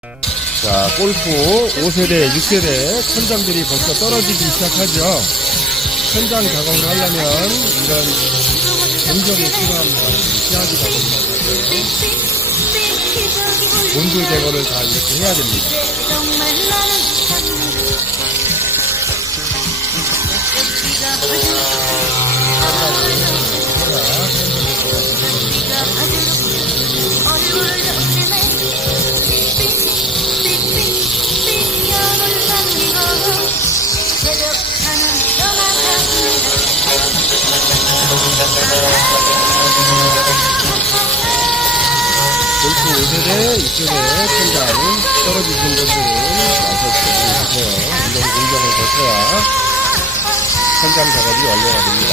자, 골프 5세대, 6세대 천장들이 벌써 떨어지기 시작하죠. 천장 작업을 하려면 이런 공정이 필요합니다. 피하기 작업이라고 하죠. 곤돌 제거를 다 이렇게 해야 됩니다. 골프 5세대, 6세대 천장 떨어지신 분들은 나서주세요. 이런 공정을 거쳐야 천장 작업이 완료가 됩니다.